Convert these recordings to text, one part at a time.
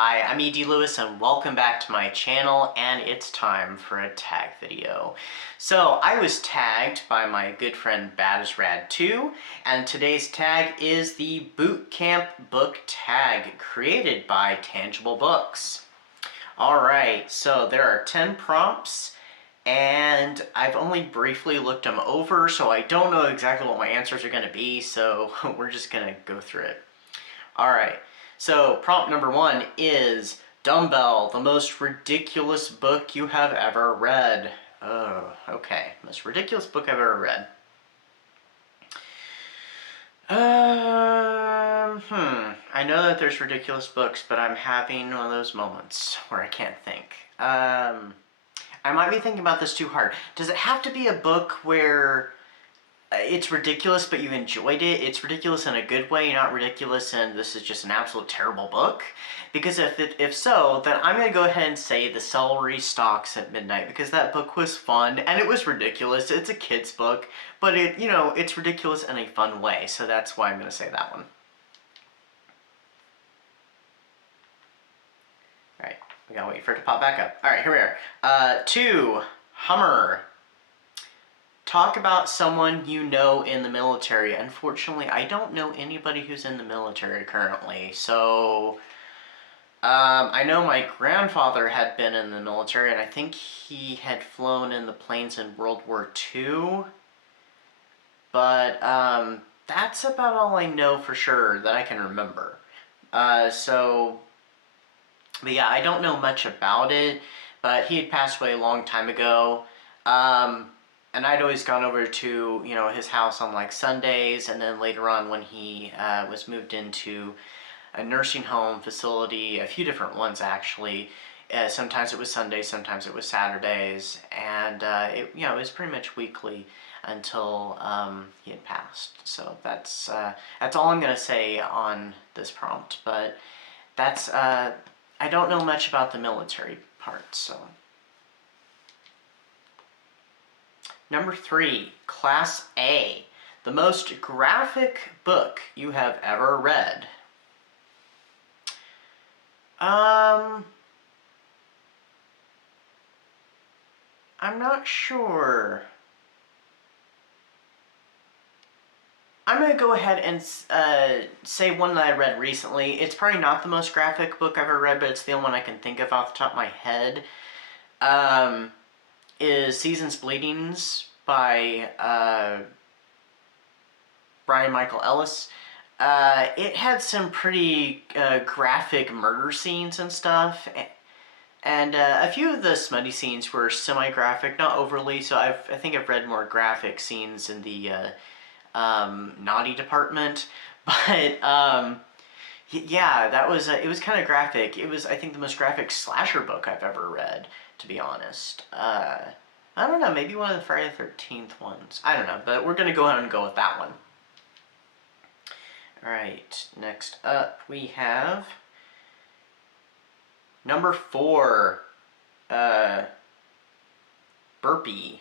Hi, I'm E.D. Lewis and welcome back to my channel, and it's time for a tag video. So I was tagged by my good friend BadAsRad2, and today's tag is the Boot Camp book tag created by Tangible Books. Alright, so there are 10 prompts, and I've only briefly looked them over, so I don't know exactly what my answers are going to be, so we're just going to go through it. Alright. So, prompt number 1 is Dumbbell, the most ridiculous book you have ever read. Oh, okay. Most ridiculous book I've ever read. I know that there's ridiculous books, but I'm having one of those moments where I can't think. I might be thinking about this too hard. Does it have to be a book where it's ridiculous, but you enjoyed it? It's ridiculous in a good way, not ridiculous and this is just an absolute terrible book? Because if so, then I'm going to go ahead and say The Celery Stalks at Midnight, because that book was fun and it was ridiculous. It's a kid's book, but it's ridiculous in a fun way, so that's why I'm going to say that one. Alright, we gotta wait for it to pop back up. Alright, here we are. 2, Hummer. Talk about someone you know in the military. Unfortunately, I don't know anybody who's in the military currently. So, I know my grandfather had been in the military, and I think he had flown in the planes in World War II. But, that's about all I know for sure that I can remember. But yeah, I don't know much about it, but he had passed away a long time ago. And I'd always gone over to, his house on like Sundays, and then later on when he was moved into a nursing home facility, a few different ones actually. Sometimes it was Sundays, sometimes it was Saturdays, and it was pretty much weekly until he had passed. So that's all I'm gonna say on this prompt. But that's I don't know much about the military part, so. Number 3, Class A, the most graphic book you have ever read. I'm not sure. I'm going to go ahead and say one that I read recently. It's probably not the most graphic book I've ever read, but it's the only one I can think of off the top of my head. Is Seasons Bleedings by Brian Michael Ellis. It had some pretty graphic murder scenes and stuff, and a few of the smutty scenes were semi-graphic, not overly, so I think I've read more graphic scenes in the naughty department, but yeah, that was it was kind of graphic. It was, I think, the most graphic slasher book I've ever read, to be honest. I don't know, maybe one of the Friday the 13th ones. I don't know, but we're going to go ahead and go with that one. Alright, next up we have number 4, Burpee.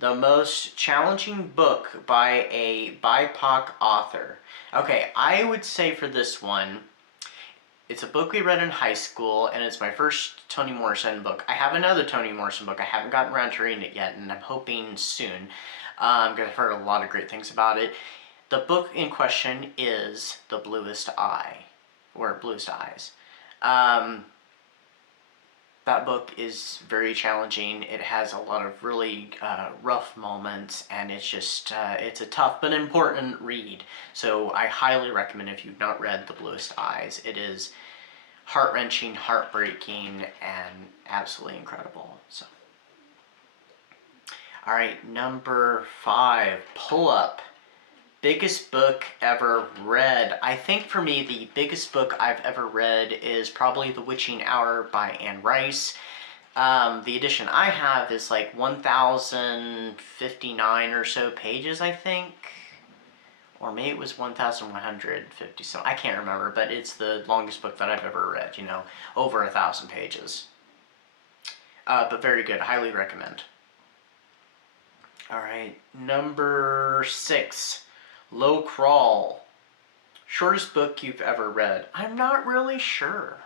The most challenging book by a BIPOC author. Okay, I would say for this one, it's a book we read in high school, and it's my first Toni Morrison book. I have another Toni Morrison book. I haven't gotten around to reading it yet, and I'm hoping soon, because I've heard a lot of great things about it. The book in question is The Bluest Eye, or Bluest Eyes. That book is very challenging. It has a lot of really rough moments, and it's just, it's a tough but important read. So I highly recommend, if you've not read The Bluest Eyes. It is heart-wrenching, heartbreaking, and absolutely incredible. So, alright, number 5, Pull Up. Biggest book ever read. I think for me, the biggest book I've ever read is probably The Witching Hour by Anne Rice. The edition I have is like 1,059 or so pages, I think. Or maybe it was 1,150, so I can't remember, but it's the longest book that I've ever read, over 1,000 pages. But very good, highly recommend. Alright, number 6. Low Crawl. Shortest book you've ever read? I'm not really sure.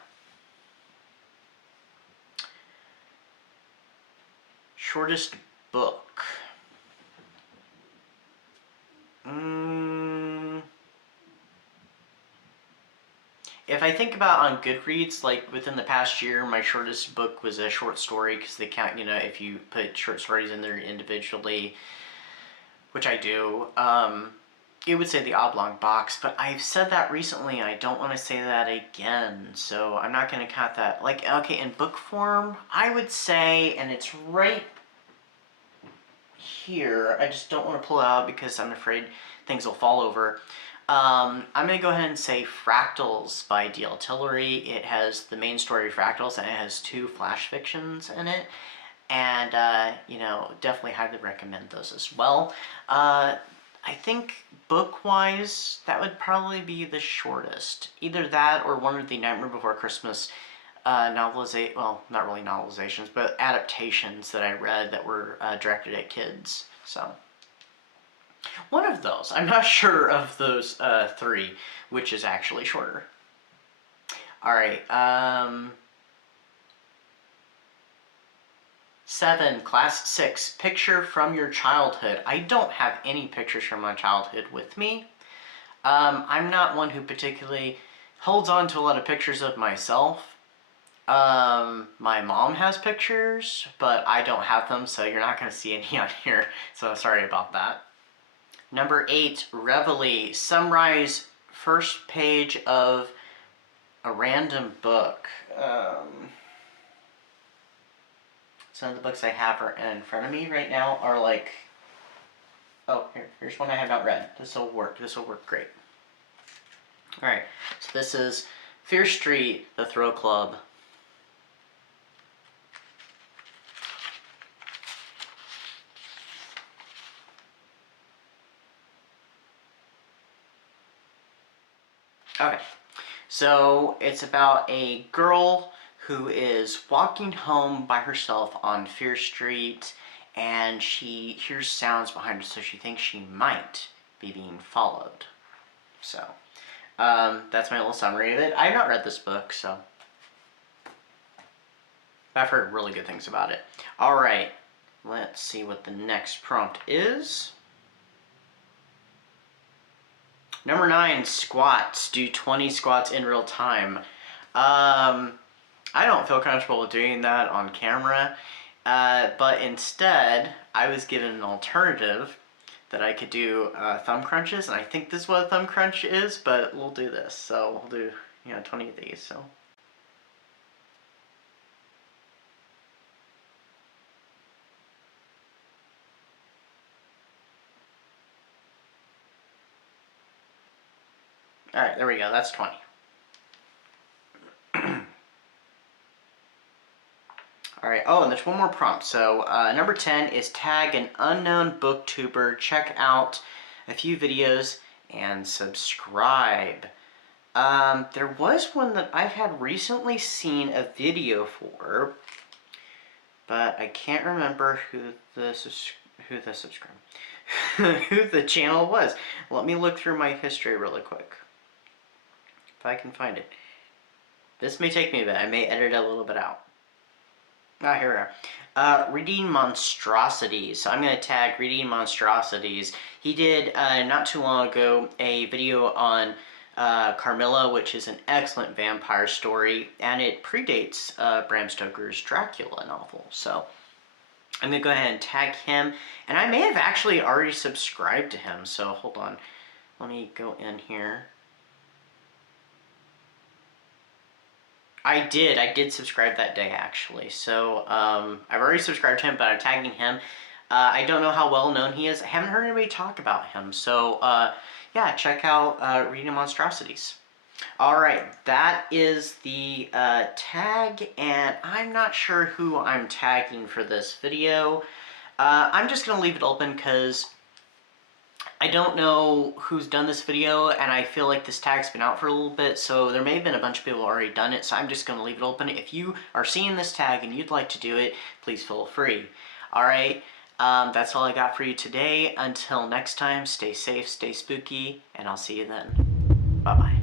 Shortest book. If I think about on Goodreads, like within the past year, my shortest book was a short story, because they count, you know, if you put short stories in there individually, which I do, it would say The Oblong Box, but I've said that recently, I don't want to say that again, so I'm not going to count that. Like, okay, in book form, I would say, and it's right here, I just don't want to pull it out because I'm afraid things will fall over. I'm going to go ahead and say Fractals by D.L. Tillery. It has the main story of Fractals, and it has 2 flash fictions in it. And, you know, definitely highly recommend those as well. I think book-wise, that would probably be the shortest. Either that or one of the Nightmare Before Christmas novelization, well, not really novelizations, but adaptations that I read that were directed at kids. So, one of those. I'm not sure of those 3, which is actually shorter. All right. 7, Class 6, Picture from Your Childhood. I don't have any pictures from my childhood with me. I'm not one who particularly holds on to a lot of pictures of myself. My mom has pictures, but I don't have them, so you're not going to see any on here, so sorry about that. Number 8, Reveille, summarize first page of a random book. Some of the books I have are in front of me right now are like, oh, here's one I have not read. This will work great. Alright, so this is Fear Street, The Throw Club. Okay, so it's about a girl who is walking home by herself on Fear Street, and she hears sounds behind her, so she thinks she might be being followed. So, that's my little summary of it. I have not read this book, so I've heard really good things about it. Alright, let's see what the next prompt is. Number 9, squats. Do 20 squats in real time. I don't feel comfortable doing that on camera, but instead, I was given an alternative that I could do thumb crunches, and I think this is what a thumb crunch is, but we'll do this. So we'll do, you know, 20 of these, so. Alright, there we go, that's 20. Alright, oh, and there's one more prompt. So, number 10 is tag an unknown booktuber, check out a few videos, and subscribe. There was one that I had recently seen a video for, but I can't remember who the channel was. Let me look through my history really quick, if I can find it. This may take me a bit. I may edit a little bit out. Ah, here we are. Reading Monstrosities. So I'm going to tag Reading Monstrosities. He did, not too long ago, a video on Carmilla, which is an excellent vampire story, and it predates Bram Stoker's Dracula novel. So I'm going to go ahead and tag him. And I may have actually already subscribed to him, so hold on. Let me go in here. I did subscribe that day, actually. So, I've already subscribed to him, but I'm tagging him. I don't know how well known he is. I haven't heard anybody talk about him. So, yeah, check out Reading Monstrosities. Alright, that is the tag, and I'm not sure who I'm tagging for this video. I'm just going to leave it open because I don't know who's done this video, and I feel like this tag's been out for a little bit, so there may have been a bunch of people already done it, so I'm just going to leave it open. If you are seeing this tag and you'd like to do it, please feel free. Alright, that's all I got for you today. Until next time, stay safe, stay spooky, and I'll see you then. Bye-bye.